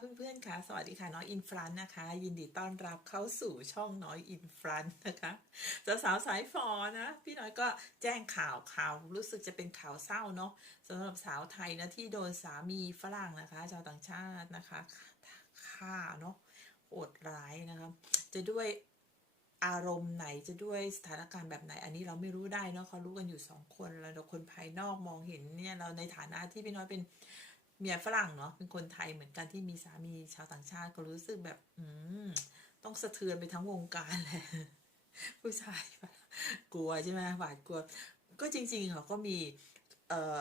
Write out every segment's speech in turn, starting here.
เพื่อนๆค่ะ สวัสดีค่ะ น้อยอินฟรันนะคะ ยินดีต้อนรับเข้าสู่ช่องน้อยอินฟรันนะคะสาวสายฟอนะ พี่น้อยก็แจ้งข่าวข่าวรู้สึกจะเป็นข่าวเศร้าเนาะสำหรับสาวไทยนะที่โดนสามีฝรั่งนะคะ ชาวต่างชาตินะคะฆ่าเนาะโหดร้ายนะคะ จะด้วยอารมณ์ไหนจะด้วยสถานการณ์แบบไหน อันนี้เราไม่รู้ได้เนาะเขารู้กันอยู่สองคนแล้วคนภายนอกมองเห็นเนี่ยเราในฐานะที่พี่น้อยเป็น เมียฝรั่งเนาะเป็นคนไทยเหมือนกันที่มีสามีชาวต่างชาติก็รู้สึกแบบ อืมต้องสะเทือนไปทั้งวงการเลยผู้ชายกลัวใช่ไหมหวาดกลัว ก็จริงๆเขาก็มีเอ่อ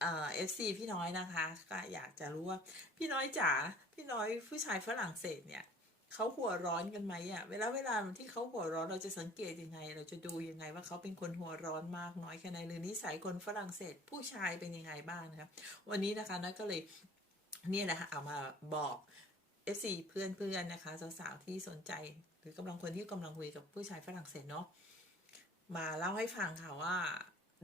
เอ่อฟซีพี่น้อยนะคะ ก็อยากจะรู้ว่าพี่น้อยจ๋าพี่น้อยผู้ชายฝรั่งเศสเนี่ย เขาหัวร้อนกันไหมอะเวลาเวลาที่เขาหัวร้อนเราจะสังเกตยังไง เราจะดูยังไงว่าเขาเป็นคนหัวร้อนมากน้อยแค่ไหนหรือนิสัยคนฝรั่งเศสผู้ชายเป็นยังไงบ้างนะครับวันนี้นะคะน้อยก็เลยเนี่ยนะคะเอามาบอก FC เพื่อนเพื่อนๆนะคะสาวๆที่สนใจ หรือกำลังคนที่กำลังคุยกับผู้ชายฝรั่งเศสเนาะมาเล่าให้ฟังค่ะว่า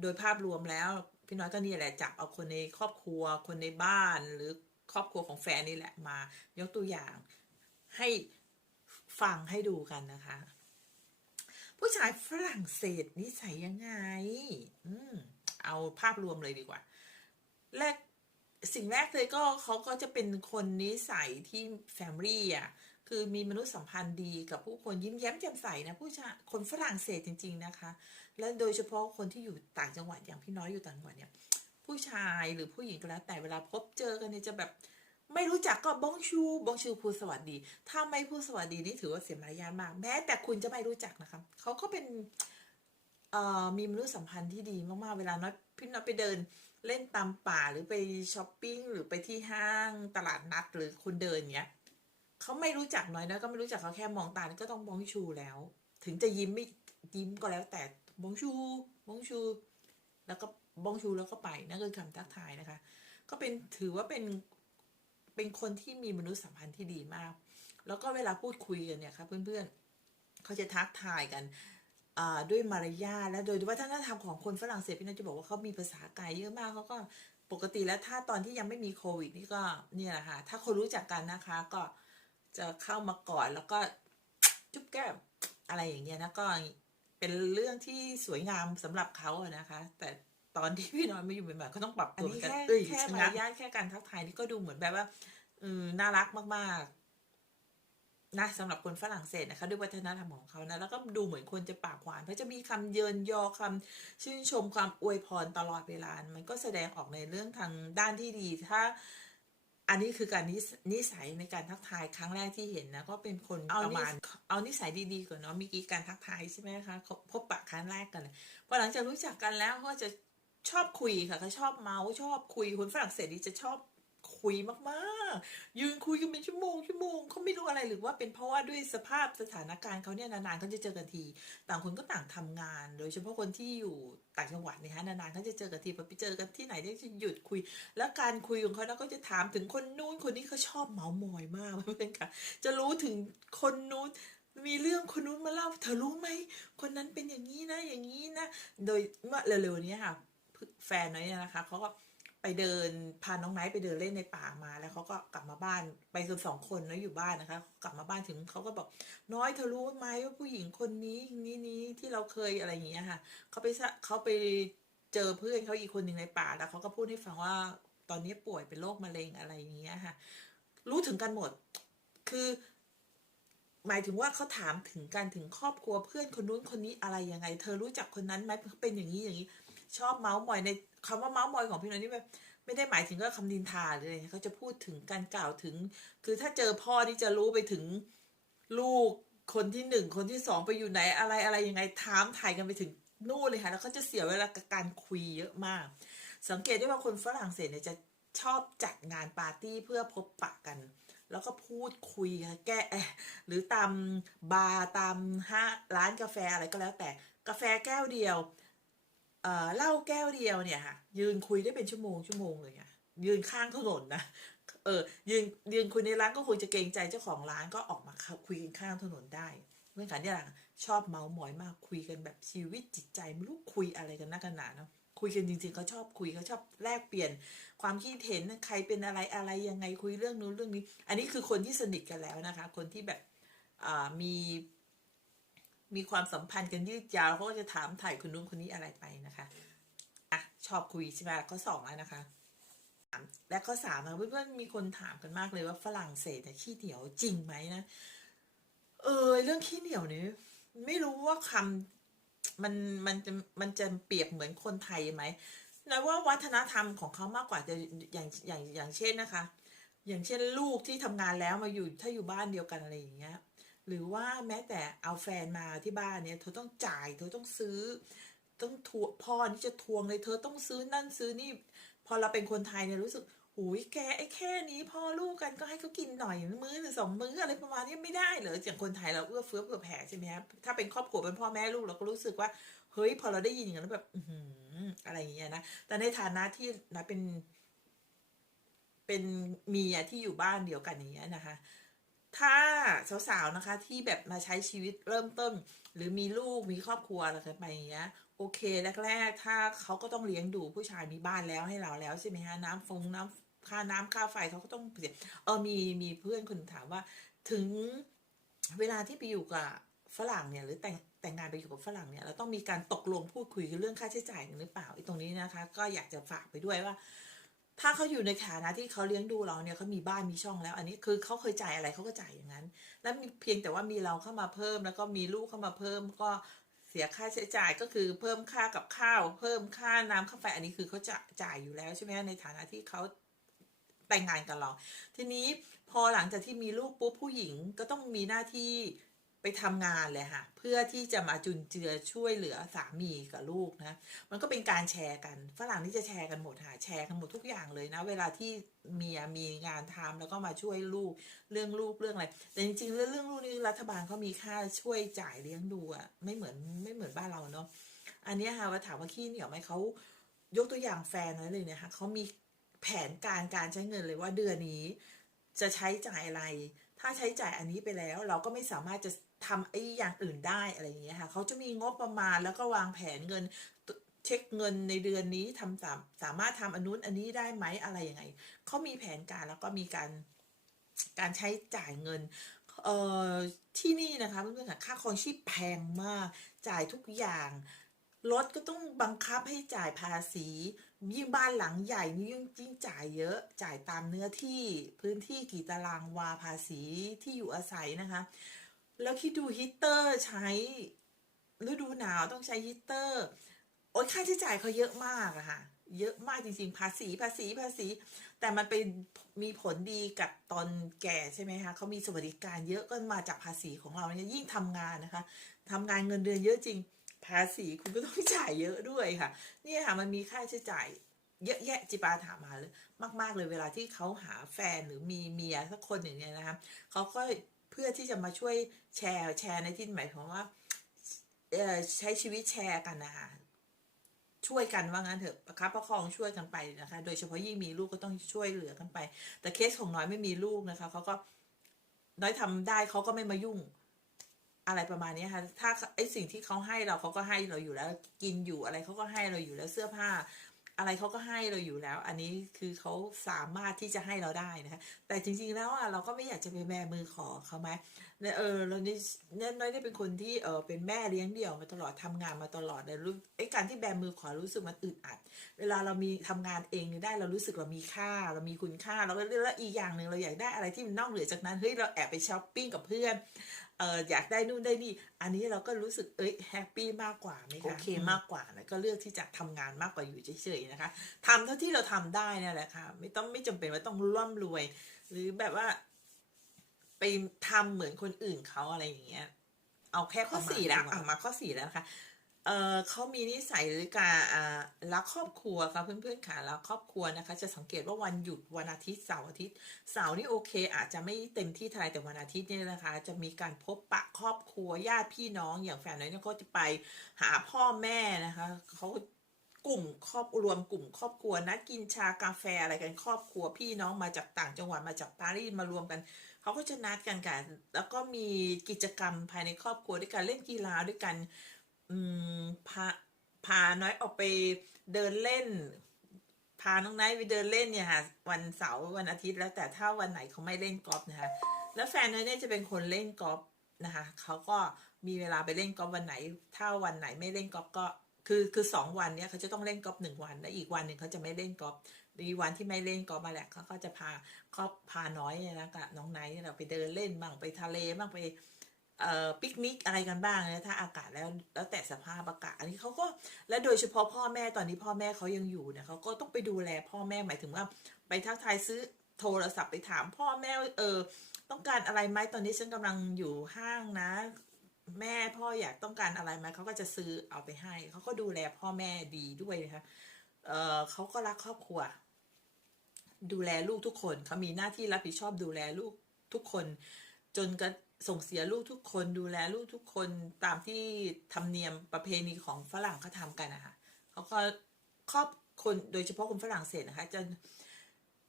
โดยภาพรวมแล้ว พี่น้อยก็นี่แหละจับเอาคนในครอบครัว คนในบ้านหรือครอบครัวของแฟนนี่แหละมายกตัวอย่างให้ ฟังให้ดูกันนะคะ ผู้ชายฝรั่งเศสนิสัยยังไง อืมเอาภาพรวมเลยดีกว่า แรกสิ่งแรกเลยก็เขาก็จะเป็นคนนิสัยที่แฟมลี่อะ คือมีมนุษยสัมพันธ์ดีกับผู้คนยิ้มแย้มแจ่มใสนะผู้ชายคนฝรั่งเศสจริง ๆนะคะ และโดยเฉพาะคนที่อยู่ต่างจังหวัดอย่างพี่น้อยอยู่ต่างจังหวัดเนี่ย ผู้ชายหรือผู้หญิงก็แล้วแต่เวลาพบเจอกันเนี่ยจะแบบ ไม่รู้จักก็บองชูบองชูพูดสวัสดี ถ้าไม่พูดสวัสดีนี่ถือว่าเสียมารยาทมาก แม้แต่คุณจะไม่รู้จักนะคะ เขาก็เป็นมีมนุษยสัมพันธ์ที่ดีมากๆ เวลาน้อยพี่น้อยไปเดินเล่นตามป่าหรือไปช้อปปิ้งหรือไปที่ห้างตลาดนัดหรือคุณเดินเงี้ยเขาไม่รู้จักน้อยนะก็ไม่รู้จักเขาแค่มองตาก็ต้องบองชูแล้ว ถึงจะยิ้มไม่ยิ้มก็แล้วแต่บองชูบองชู แล้วก็บองชูแล้วก็ไปนั่นคือคำทักทายนะคะ ก็เป็นถือว่าเป็น เป็นคนที่มีมนุษยสัมพันธ์ที่ดีมาก แล้วก็เวลาพูดคุยกันเนี่ยครับเพื่อนๆเขาจะทักทายกันด้วยมารยาทและโดยวัฒนธรรมของคนฝรั่งเศสพี่น้อยจะบอกว่าเขามีภาษากายเยอะมากเขาก็ปกติแล้วถ้าตอนที่ยังไม่มีโควิดนี่ก็เนี่ยแหละค่ะถ้าคนรู้จักกันนะคะก็จะเข้ามากอดแล้วก็จุ๊บแก้มอะไรอย่างเงี้ยนะก็เป็นเรื่องที่สวยงามสำหรับเขาอะนะคะ แต่ ตอนที่พี่น้อยมาอยู่ใหม่ๆเขาต้องปรับตัวกันแค่แค่มารยาทแค่การทักทายนี่ก็ดูเหมือนแบบว่าเออน่ารักมากๆนะสำหรับคนฝรั่งเศสนะคะ ด้วยวัฒนธรรมของเขานะ แล้วก็ดูเหมือนคนจะปากหวาน เพราะจะมีคำเยินยอคำชื่นชมความอวยพรตลอดเวลา มันก็แสดงออกในเรื่องทางด้านที่ดี ถ้า อันนี้คือการนิสนิสัยในการทักทายครั้งแรกที่เห็นนะ ก็เป็นคนประมาณเอานิสัยดีๆก่อนเนาะเมีกี้การทักทายใช่ไหมคะพบปะครั้งแรกกันพอหลังจากรู้จักกันแล้วก็จะ ชอบคุยค่ะเขาชอบเมาส์ชอบคุยคนฝรั่งเศสนี่จะชอบคุยมากๆ ยืนคุยกันเป็นชั่วโมงชั่วโมงเขาไม่รู้อะไรหรือว่าเป็นเพราะว่าด้วยสภาพสถานการณ์เขาเนี่ยนานๆเขาจะเจอกันที ต่างคนก็ต่างทำงาน โดยเฉพาะคนที่อยู่ต่างจังหวัดเนี่ยฮะนานๆเขาจะเจอกันทีพอไปเจอกันที่ไหนได้จะหยุดคุย แล้วการคุยของเขาแล้วก็จะถามถึงคนนู้นคนนี้เขาชอบเมาส์มอยมากเพื่อนค่ะ จะรู้ถึงคนนู้นมีเรื่องคนนู้นมาเล่าเธอรู้ไหมคนนั้นเป็นอย่างนี้นะอย่างนี้นะ โดยเมื่อเร็วๆนี้ค่ะ แฟนน้อยเนี่ยนะคะเขาก็ไปเดินพาน้องไนท์ไปเดินเล่นในป่ามาแล้วเขาก็กลับมาบ้านไปกันสองคนน้อยอยู่บ้านนะคะ กลับมาบ้านถึงเขาก็บอกน้อยเธอรู้ไหมว่าผู้หญิงคนนี้นี้นี้ที่เราเคยอะไรอย่างเงี้ยค่ะเขาไปเขาไปเจอเพื่อนเขาอีกคนหนึ่งในป่าแล้วเขาก็พูดให้ฟังว่าตอนนี้ป่วยเป็นโรคมะเร็งอะไรอย่างเงี้ยค่ะ รู้ถึงกันหมด คือ หมายถึงว่าเขาถามถึงกันถึงครอบครัวเพื่อนคนนู้นคนนี้อะไรยังไง เธอรู้จักคนนั้นไหมเป็นอย่างนี้อย่างนี้ ชอบเมาส์มอยในคำว่าเมาส์มอยของพี่น้อยนี่แบบไม่ได้หมายถึงว่าคำดินทาหรืออะไรเขาจะพูดถึงการกล่าวถึง คือถ้าเจอพ่อที่จะรู้ไปถึงลูกคนที่หนึ่งคนที่สองไปอยู่ไหนอะไรอะไรยังไงถามถ่ายกันไปถึงนู่นเลยค่ะแล้วเขาจะเสียเวลากับการคุยเยอะมาก สังเกตได้ว่าคนฝรั่งเศสเนี่ยจะชอบจัดงานปาร์ตี้เพื่อพบปะกัน แล้วก็พูดคุยแก้หรือตามบาร์ตามห้าร้านกาแฟอะไรก็แล้วแต่กาแฟแก้วเดียว เออเหล้าแก้วเดียวเนี่ยค่ะยืนคุยได้เป็นชั่วโมงชั่วโมงเลยค่ะยืนข้างถนนนะเออยืนยืนคุยในร้านก็คงจะเกรงใจเจ้าของร้านก็ออกมาคุยกันข้างถนนได้เพื่อนกันเนี่ยแหละชอบเมาส์มอยมากคุยกันแบบชีวิตจิตใจไม่รู้คุยอะไรกันนักกันหนาเนาะคุยกันจริงๆเขาชอบคุยเขาชอบแลกเปลี่ยน ความคิดเห็นใครเป็นอะไรอะไรยังไงคุยเรื่องนู้นเรื่องนี้ อันนี้คือคนที่สนิทกันแล้วนะคะ คนที่แบบอ่ามี มีความสัมพันธ์กันยืดยาวเขาก็จะถามถ่ายคนนู้นคนนี้อะไรไปนะคะอะชอบคุยใช่ไหมข้อสองแล้วนะคะและข้อสามนะเพื่อนๆมีคนถามกันมากเลยว่าฝรั่งเศสเนี่ยขี้เหนียวจริงไหมนะเออเรื่องขี้เหนียวนี้ไม่รู้ว่าคำมันมันจะมันจะเปรียบเหมือนคนไทยไหมนะว่าวัฒนธรรมของเขามากกว่าจะอย่างอย่างอย่างเช่นนะคะ อย่างเช่นลูกที่ทำงานแล้วมาอยู่ถ้าอยู่บ้านเดียวกันอะไรอย่างเงี้ย หรือว่าแม้แต่เอาแฟนมาที่บ้านเนี่ยเธอต้องจ่าย เธอต้องซื้อ ต้องทวงพ่อนี่จะทวงเลย เธอต้องซื้อนั่นซื้อนี่ พอเราเป็นคนไทยเนี่ยรู้สึกหูยแกไอ้แค่นี้พ่อลูกกันก็ให้เขากินหน่อยมื้อหรือสองมื้ออะไรประมาณนี้ไม่ได้เหรออย่างคนไทยเราเอื้อเฟื้อเผื่อแผ่ใช่ไหมครับถ้าเป็นครอบครัวเป็นพ่อแม่ลูกเราก็รู้สึกว่าเฮ้ยพอเราได้ยินอย่างนั้นแบบอือะไรอย่างเงี้ยนะแต่ในฐานะที่นะเป็น เป็นเมียที่อยู่บ้านเดียวกันอย่างเงี้ยนะคะ ถ้าสาวๆนะคะที่แบบมาใช้ชีวิตเริ่มต้น หรือมีลูกมีครอบครัวอะไรกันไปอย่างเงี้ยโอเคแรกๆ ถ้าเขาก็ต้องเลี้ยงดูผู้ชายมีบ้านแล้วให้เราแล้วใช่ไหมฮะน้ำฟงน้ำค่าน้ำค่าไฟเขาก็ต้องเสียเออมีมีเพื่อนคนถามว่า ถึงเวลาที่ไปอยู่กับฝรั่งเนี่ยหรือแต่งแต่งงานไปอยู่กับฝรั่งเนี่ยเราต้องมีการตกลงพูดคุยกันเรื่องค่าใช้จ่ายกันหรือเปล่าไอ้ตรงนี้นะคะ ก็อยากจะฝากไปด้วยว่า ถ้าเขาอยู่ในฐานะที่เขาเลี้ยงดูเราเนี่ยเขามีบ้านมีช่องแล้ว อันนี้คือเขาเคยจ่ายอะไรเขาก็จ่ายอย่างนั้น แล้วมีเพียงแต่ว่ามีเราเข้ามาเพิ่ม แล้วก็มีลูกเข้ามาเพิ่ม ก็เสียค่าใช้จ่ายก็คือเพิ่มค่ากับข้าว เพิ่มค่าน้ำค่าไฟอันนี้คือเขาจะจ่ายอยู่แล้วใช่ไหมในฐานะที่เขาแต่งงานกับเรา ทีนี้พอหลังจากที่มีลูกปุ๊บผู้หญิงก็ต้องมีหน้าที่ ไปทำงานเลยค่ะ เพื่อที่จะมาจุนเจือช่วยเหลือสามีกับลูกนะมันก็เป็นการแชร์กันฝรั่งนี่จะแชร์กันหมดค่ะแชร์กันหมดทุกอย่างเลยนะ เวลาที่เมียมีงานทำแล้วก็มาช่วยลูกเรื่องลูกเรื่องอะไรแต่จริงๆเรื่องเรื่องลูกนี่รัฐบาลเขามีค่าช่วยจ่ายเลี้ยงดูอะไม่เหมือนไม่เหมือนบ้านเราเนาะอันนี้ค่ะว่าถามว่าขี้เหนียวไหมเขายกตัวอย่างแฟนนั้เลยเนี่ยค่ะเขามีแผนการการใช้เงินเลยว่าเดือนนี้จะใช้จ่ายอะไร ถ้าใช้จ่ายอันนี้ไปแล้ว เราก็ไม่สามารถจะทำไอ้อย่างอื่นได้อะไรอย่างเงี้ยค่ะเขาจะมีงบประมาณแล้วก็วางแผนเงินเช็คเงินในเดือนนี้ทำสามสามารถทำอันนู้นอันนี้ได้ไหมอะไรยังไงเขามีแผนการแล้วก็มีการการใช้จ่ายเงินเอ่อที่นี่นะคะเพื่อนๆค่ะค่าครองชีพแพงมากจ่ายทุกอย่างรถก็ต้องบังคับให้จ่ายภาษี ยิ่งบ้านหลังใหญ่นี่ยิ่งยิ่งจ่ายเยอะจ่ายตามเนื้อที่พื้นที่กี่ตารางวาภาษีที่อยู่อาศัยนะคะ แล้วคิดดูฮีเตอร์ใช้ฤดูหนาวต้องใช้ฮีเตอร์โอ้ยค่าใช้จ่ายเขาเยอะมากอะค่ะเยอะมากจริงๆ ภาษีภาษีภาษี แต่มันเป็นมีผลดีกับตอนแก่ใช่ไหมคะเขามีสวัสดิการเยอะก็มาจากภาษีของเราเนี่ยยิ่งทำงานนะคะทำงานเงินเดือนเยอะจริง ภาษีคุณก็ต้องจ่ายเยอะด้วยค่ะ นี่ค่ะมันมีค่าใช้จ่ายเยอะแยะจิปาถามมาเลยมากๆเลยเวลาที่เขาหาแฟนหรือมีเมียสักคนหนึ่งเนี่ยนะคะเขาก็เพื่อที่จะมาช่วยแชร์แชร์ในที่หมายความว่าใช้ชีวิตแชร์กันนะคะช่วยกันว่างั้นเถอะประคับประคองช่วยกันไปนะคะ โดยเฉพาะยิ่งมีลูกก็ต้องช่วยเหลือกันไป แต่เคสของน้อยไม่มีลูกนะคะเขาก็น้อยทำได้เขาก็ไม่มายุ่ง อะไรประมาณนี้ค่ะถ้าไอสิ่งที่เขาให้เราเขาก็ให้เราอยู่แล้ว กินอยู่อะไรเขาก็ให้เราอยู่แล้วเสื้อผ้า อะไรเขาก็ให้เราอยู่แล้ว อันนี้คือเขาสามารถที่จะให้เราได้นะคะแต่จริง ๆ แล้วอะเราก็ไม่อยากจะไปแบมือขอเขาไหมเออเรานี่เนี่ยน้อยได้เป็นคนที่เออเป็นแม่เลี้ยงเดี่ยวมาตลอดทำงานมาตลอดเลยรู้ไอ้การที่แบมือขอรู้สึกมันอึดอัด เวลาเรามีทำงานเองได้เรารู้สึกเรามีค่า เรามีคุณค่าเราก็แล้วอีกอย่างหนึ่งเราอยากได้อะไรที่มันนอกเหนือจากนั้นเฮ้ยเราแอบไปช้อปปิ้งกับเพื่อน เอออยากได้นู่นได้นี่ อันนี้เราก็รู้สึกเอ้ยแฮปปี้มากกว่าไหมคะโอเคมากกว่านะก็เลือกที่จะทำงานมากกว่าอยู่เฉยๆนะคะทำเท่าที่เราทำได้นั่นแหละค่ะ ไม่ต้องไม่จำเป็นว่าต้องร่ำรวย หรือแบบว่า ไปทำเหมือนคนอื่นเขาอะไรอย่างเงี้ยเอาแค่ข้อสี่แล้วอะมาข้อสี่แล้วนะคะ เออเขามีนิสัยหรือการอ่ารักครอบครัวค่ะเพื่อนๆค่ะรักครอบครัวนะคะ จะสังเกตว่าวันหยุดวันอาทิตย์เสาร์อาทิตย์เสาร์นี่โอเค อาจจะไม่เต็มที่เทาไหรแต่วันอาทิตย์นี่นะคะ จะมีการพบปะครอบครัวญาติพี่น้องอย่างแฟนน้อยเขาจะไปหาพ่อแม่นะคะเขากลุ่มครอบรวมกลุ่มครอบครัวนัดกินชากาแฟอะไรกันครอบครัวพี่น้องมาจากต่างจังหวัดมาจากปารีสมารวมกันเขาก็จะนัดกันกันแล้วก็มีกิจกรรมภายในครอบครัวด้วยการเล่นกีฬาด้วยกัน พาพาน้อยออกไปเดินเล่น พาน้องไนท์ไปเดินเล่นเนี่ยค่ะ วันเสาร์วันอาทิตย์แล้วแต่ถ้าวันไหนเขาไม่เล่นกอล์ฟนะคะ แล้วแฟนน้อยเนี่ยจะเป็นคนเล่นกอล์ฟนะคะเขาก็มีเวลาไปเล่นกอล์ฟวันไหน ถ้าวันไหนไม่เล่นกอล์ฟก็คือคือสองวันเนี่ยเขาจะต้องเล่นกอล์ฟหนึ่งวันแล้วอีกวันหนึ่งเขาจะไม่เล่นกอล์ฟอีวันที่ไม่เล่นกอล์ฟมาแหละเขาก็จะพาครอบพาน้อยเนี่ยนะกับน้องไนท์เราไปเดินเล่นบ้างไปทะเลบ้างไป เอ่อปิกนิกอะไรกันบ้างนะถ้าอากาศแล้วแล้วแต่สภาพอากาศอันนี้เขาก็และโดยเฉพาะพ่อแม่ตอนนี้พ่อแม่เขายังอยู่นี่ยเขาก็ต้องไปดูแลพ่อแม่หมายถึงว่า ไปทักทายซื้อโทรศัพท์ไปถามพ่อแม่เออต้องการอะไรไหมตอนนี้ฉันกำลังอยู่ห้างนะ แม่พ่ออยากต้องการอะไรไหมเขาก็จะซื้อเอาไปให้เขาก็ดูแลพ่อแม่ดีด้วยนะคะเออเขาก็รักครอบครัว ดูแลลูกทุกคนเขามีหน้าที่รับผิดชอบดูแลลูกทุกคน จนกระ ส่งเสียลูกทุกคนดูแลลูกทุกคนตามที่ธรรมเนียมประเพณีของฝรั่งเขาทำกันนะคะเขาก็ครอบคนโดยเฉพาะคนฝรั่งเศสนะคะจะ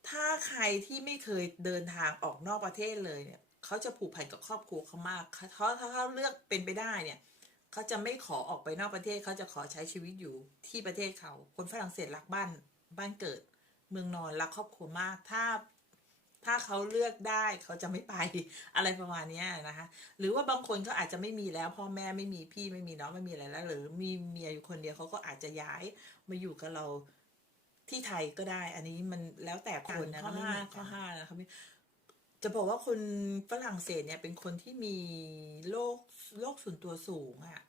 ถ้าใครที่ไม่เคยเดินทางออกนอกประเทศเลยเนี่ยเขาจะผูกพันกับครอบครัวเขามากเขาถ้าถ้าเขาเลือกเป็นไปได้เนี่ยเขาจะไม่ขอออกไปนอกประเทศเขาจะขอใช้ชีวิตอยู่ที่ประเทศเขาคนฝรั่งเศสรักบ้านบ้านเกิด เมืองนอนรักครอบครัวมาก ถ้า ถ้าเขาเลือกได้เขาจะไม่ไปอะไรประมาณเนี้ยนะคะ หรือว่าบางคนก็อาจจะไม่มีแล้ว พ่อแม่ไม่มีพี่ไม่มีน้องไม่มีอะไรแล้ว หรือมีเมียอยู่คนเดียวเขาก็อาจจะย้ายมาอยู่กับเราที่ไทยก็ได้ อันนี้มันแล้วแต่คนนะข้อไม่ห้าเหมือนข้กัอนห้านะครับจะบอกว่าคนฝรั่งเศสเนี่ยเป็นคนที่มีโลกโลกส่วนตัวสูงอะ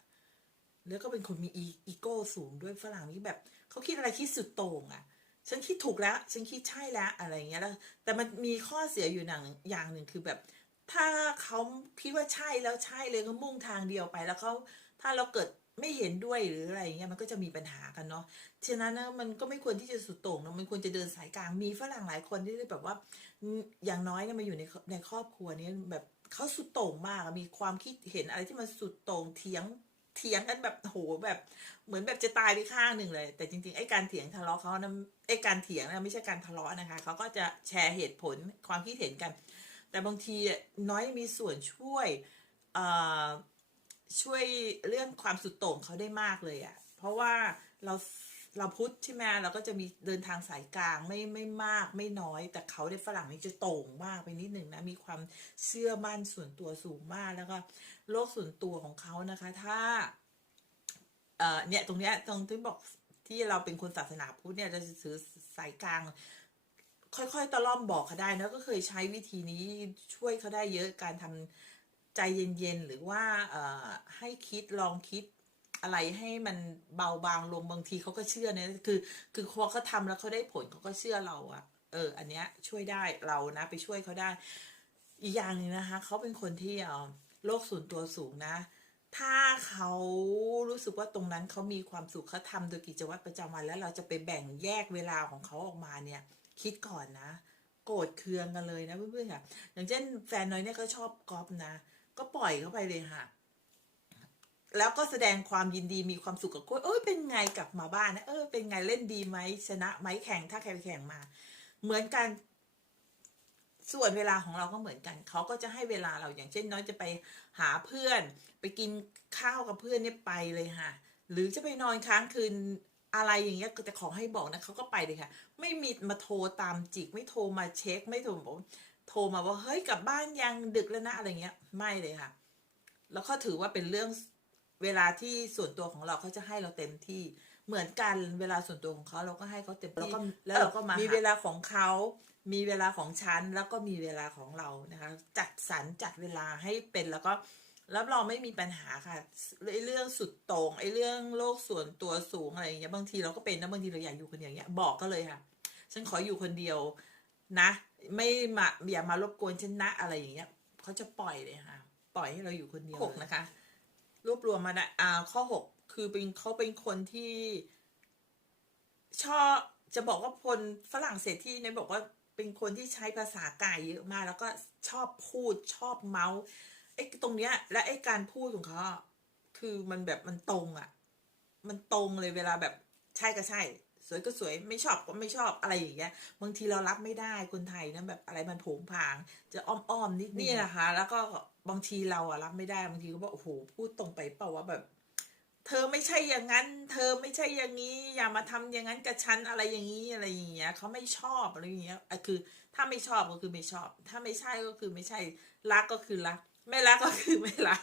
แล้วก็เป็นคนมีอีอีโก้สูงด้วยฝรั่งนี่แบบเขาคิดอะไรคิดสุดโต่งอะ ฉันคิดถูกแล้ว ฉันคิดใช่แล้วอะไรเงี้ยแล้ว แต่มันมีข้อเสียอยู่หนึ่งอย่างหนึ่งคือแบบ ถ้าเขาคิดว่าใช่แล้วใช่เลยเขามุ่งทางเดียวไปแล้วเขาถ้าเราเกิดไม่เห็นด้วยหรืออะไรเงี้ยมันก็จะมีปัญหากันเนาะ ฉะนั้นนะมันก็ไม่ควรที่จะสุดโต่งนะมันควรจะเดินสายกลาง มีฝรั่งหลายคนที่แบบว่า อย่างน้อยเนี่ยมาอยู่ในในครอบครัวนี้แบบเขาสุดโต่งมาก มีความคิดเห็นอะไรที่มันสุดโต่งเถียง เถียงกันแบบโหแบบ เหมือนแบบจะตายไปข้างหนึ่งเลย แต่จริงๆไอ้การเถียงทะเลาะเขานะไอ้การเถียงนะไม่ใช่การทะเลาะนะคะเขาก็จะแชร์เหตุผลความคิดเห็นกัน แต่บางทีน้อยมีส่วนช่วยช่วยเรื่องความสุดโต่งเขาได้มากเลยอะเพราะว่าเรา เราพุทธใช่ไหมเราก็จะมีเดินทางสายกลางไม่ไม่มากไม่น้อย แต่เขาในฝรั่งนี่จะโต่งมากไปนิดหนึ่งนะมีความเชื่อมั่นส่วนตัวสูงมากแล้วก็โลกส่วนตัวของเขานะคะ ถ้าเอ่อเนี่ยตรงเนี้ยตรงที่บอกที่เราเป็นคนศาสนาพุทธเนี่ยเราจะถือสายกลาง ค่อยๆตะล่อมบอกเขาได้นะก็เคยใช้วิธีนี้ช่วยเขาได้เยอะการทำใจเย็นๆหรือว่าให้คิดลองคิด อะไรให้มันเบาบางลงบางทีเขาก็เชื่อนะคือ คือพอเขาทำแล้วเขาได้ผลเขาก็เชื่อเราอะเออ อันเนี้ยช่วยได้เรานะไปช่วยเขาได้ อีกอย่างหนึ่งนะคะเขาเป็นคนที่เออโลกส่วนตัวสูงนะ ถ้าเขารู้สึกว่าตรงนั้นเขามีความสุขเขาทำโดยกิจวัตรประจำวัน แล้วเราจะไปแบ่งแยกเวลาของเขาออกมาเนี่ย คิดก่อนนะ โกรธเคืองกันเลยนะเพื่อนๆค่ะอย่างเช่นแฟนน้อยเนี่ยเขาชอบกอล์ฟนะ ก็ปล่อยเขาไปเลยค่ะ แล้วก็แสดงความยินดีมีความสุขกับคุยเอ้ยเป็นไงกลับมาบ้านนะเออเป็นไงเล่นดีไหมชนะไหมแข่งถ้าใครไปแข่งมา เหมือนกัน ส่วนเวลาของเราก็เหมือนกัน เขาก็จะให้เวลาเราอย่างเช่น น้อยจะไปหาเพื่อน ไปกินข้าวกับเพื่อนเนี่ยไปเลยค่ะ หรือจะไปนอนค้างคืนอะไรอย่างเงี้ยจะขอให้บอกนะเขาก็ไปเลยค่ะ ไม่มีมาโทรตามจิก ไม่โทรมาเช็ค ไม่โทรบอกโทรมาว่าเฮ้ยกลับบ้านยังดึกแล้วนะอะไรเงี้ย ไม่เลยค่ะ แล้วเขาถือว่าเป็นเรื่อง เวลาที่ส่วนตัวของเราเขาจะให้เราเต็มที่เหมือนกันเวลาส่วนตัวของเขาเราก็ให้เขาเต็มที่แล้วก็แล้วเราก็มามีเวลาของเขามีเวลาของฉันแล้วก็มีเวลาของเรานะคะ จัดสรรจัดเวลาให้เป็นแล้วก็รับรองไม่มีปัญหาค่ะไอ้เรื่องสุดโต่งไอ้เรื่องโลกส่วนตัวสูงอะไรอย่างเงี้ยบางทีเราก็เป็นนะบางทีเราอยากอยู่คนเดียวอย่างเงี้ยบอกก็เลยค่ะ ฉันขออยู่คนเดียวนะ ไม่มาอย่ามารบกวนฉันนะอะไรอย่างเงี้ยเขาจะปล่อยเลยค่ะ ปล่อยให้เราอยู่คนเดียวหกนะคะ รวบรวมมาได้อ่าข้อหกคือเป็นเขาเป็นคนที่ชอบจะบอกว่าคนฝรั่งเศสที่เนี่ยบอกว่าเป็นคนที่ใช้ภาษากายเยอะมาก แล้วก็ชอบพูดชอบเมาส์ไอ้ตรงเนี้ย และไอ้การพูดของเขาคือมันแบบมันตรงอะมันตรงเลยเวลาแบบใช่ก็ใช่ สวยก็สวยไม่ชอบก็ไม่ชอบอะไรอย่างเงี้ยบางทีเรารับไม่ได้คนไทยนะแบบอะไรมันผงผาง จะอ้อมๆนิดนี่นะคะ แล้วก็ บางทีเราอะรับไม่ได้บางทีก็บอกโอ้โหพูดตรงไปเปล่าว่าแบบ เธอไม่ใช่อย่างนั้น เธอไม่ใช่อย่างนี้ อย่ามาทำอย่างนั้นกับฉันอะไรอย่างนี้อะไรอย่างเงี้ยเขาไม่ชอบอะไรอย่างเงี้ยอะคือ ถ้าไม่ชอบก็คือไม่ชอบ ถ้าไม่ใช่ก็คือไม่ใช่รักก็คือรัก ไม่รักก็คือไม่รัก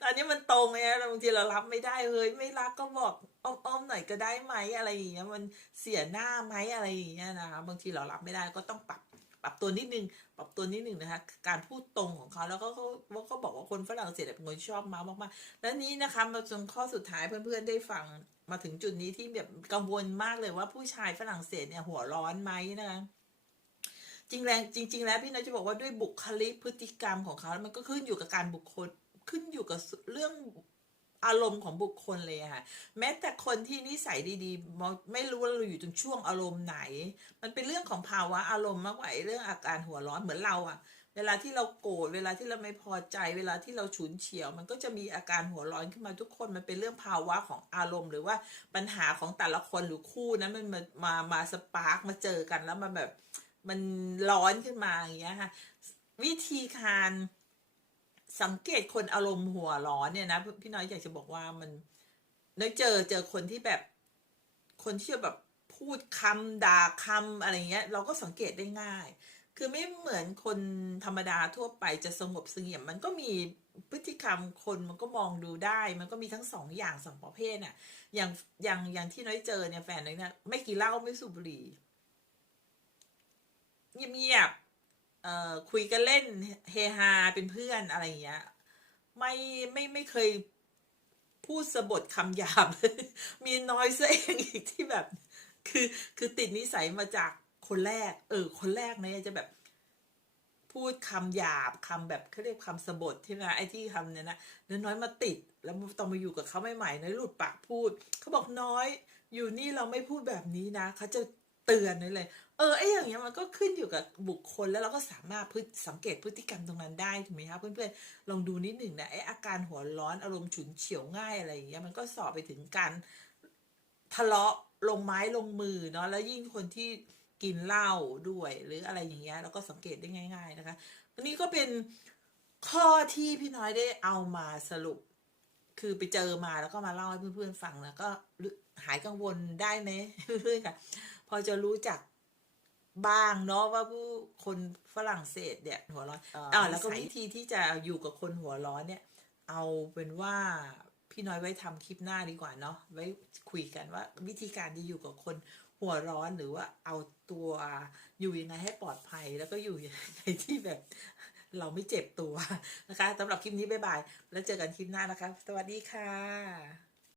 ตอนนี้มันตรงไงบางทีเรารับไม่ได้เฮ้ยไม่รักก็บอกอ้อมๆหน่อยก็ได้ไหมอะไรอย่างเงี้ยมันเสียหน้าไหมอะไรอย่างเงี้ยนะคะบางทีเรารับไม่ได้ก็ต้องปรับ ปรับตัวนิดนึง ปรับตัวนิดนึงนะคะ การพูดตรงของเขาแล้วก็เขาเขาบอกว่าคนฝรั่งเศสเป็นคนชอบเมาส์มากๆ แล้วนี้นะคะมาจนข้อสุดท้ายเพื่อนๆได้ฟังมาถึงจุดนี้ที่แบบกังวลมากเลยว่าผู้ชายฝรั่งเศสเนี่ยหัวร้อนไหมนะคะจริงแรงจริง ๆ แล้วพี่น้อยจะบอกว่าด้วยบุคลิกพฤติกรรมของเขา มันก็ขึ้นอยู่กับการบุคคลขึ้นอยู่กับเรื่อง อารมณ์ของบุคคลเลยค่ะ แม้แต่คนที่นิสัยดีๆ ไม่รู้ว่าเราอยู่ตรงช่วงอารมณ์ไหน มันเป็นเรื่องของภาวะอารมณ์มากกว่าเรื่องอาการหัวร้อนเหมือนเราอะเวลาที่เราโกรธเวลาที่เราไม่พอใจเวลาที่เราฉุนเฉียว มันก็จะมีอาการหัวร้อนขึ้นมาทุกคนมันเป็นเรื่องภาวะของอารมณ์ หรือว่าปัญหาของแต่ละคนหรือคู่นั้นมันมามามาสปาร์กมาเจอกันแล้วมันแบบมันร้อนขึ้นมาอย่างเงี้ยค่ะวิธีการ สังเกตคนอารมณ์หัวร้อนเนี่ยนะพี่น้อยอยากจะบอกว่ามันน้อยเจอเจอคนที่แบบ คนที่แบบพูดคำด่าคำอะไรเงี้ย เราก็สังเกตได้ง่าย คือไม่เหมือนคนธรรมดาทั่วไปจะสงบเสงี่ยม มันก็มีพฤติกรรมคนมันก็มองดูได้ มันก็มีทั้งสองอย่างสองประเภทน่ะ อย่างอย่างอย่างที่น้อยเจอเนี่ยแฟนน้อยเนี่ยไม่กินเหล้าไม่สูบบุหรี่เงียบๆ เอ่อคุยกันเล่นเฮฮาเป็นเพื่อนอะไรอย่างเงี้ยไม่ไม่ไม่เคยพูดสะบทคำหยาบเลยมีน้อยซะเองอีกที่แบบ คือคือติดนิสัยมาจากคนแรก เออ คนแรกเนี่ยจะแบบ พูดคำหยาบคำแบบเขาเรียกคำสะบทใช่ไหมไอ้ที่คำเนี่ยนะน้อยมาติด แล้วตอนมาอยู่กับเขาใหม่ๆน้อยหลุดปากพูดเขาบอกน้อย อยู่นี่เราไม่พูดแบบนี้นะเขาจะ เตือนน้เลย เออไอ้อย่างเงี้ยมันก็ขึ้นอยู่กับบุคคลแล้วเราก็สามารถพิสังเกตพฤติกรรมตรงนั้นได้ถูกไหมคะเพื่อนๆลองดูนิดหนึ่งนะไอ้อาการหัวร้อนอารมณ์ฉุนเฉียวง่ายอะไรอย่างเงี้ยมันก็สอบไปถึงการทะเลาะลงไม้ลงมือเนาะแล้วยิ่งคนที่กินเหล้าด้วยหรืออะไรอย่างเงี้ยเราก็สังเกตได้ง่าย ๆนะคะอันนี้ก็เป็นข้อที่พี่น้อยได้เอามาสรุป คือไปเจอมาแล้วก็มาเล่าให้เพื่อนๆฟังแล้วก็หายกังวลได้ไหมเพื่อนๆค่ะ พอจะรู้จักบ้างเนาะว่าผู้คนฝรั่งเศสเนี่ยหัวร้อนอ่าแล้วก็วิธีที่จะอยู่กับคนหัวร้อนเนี่ย เอาเป็นว่าพี่น้อยไว้ทำคลิปหน้าดีกว่าเนาะไว้คุยกันว่า วิธีการที่อยู่กับคนหัวร้อนหรือว่าเอาตัวอยู่ยังไงให้ปลอดภัย แล้วก็อยู่ยังไงที่แบบ เราไม่เจ็บตัวนะคะสำหรับคลิปนี้บ๊ายบาย แล้วเจอกันคลิปหน้านะคะ สวัสดีค่ะ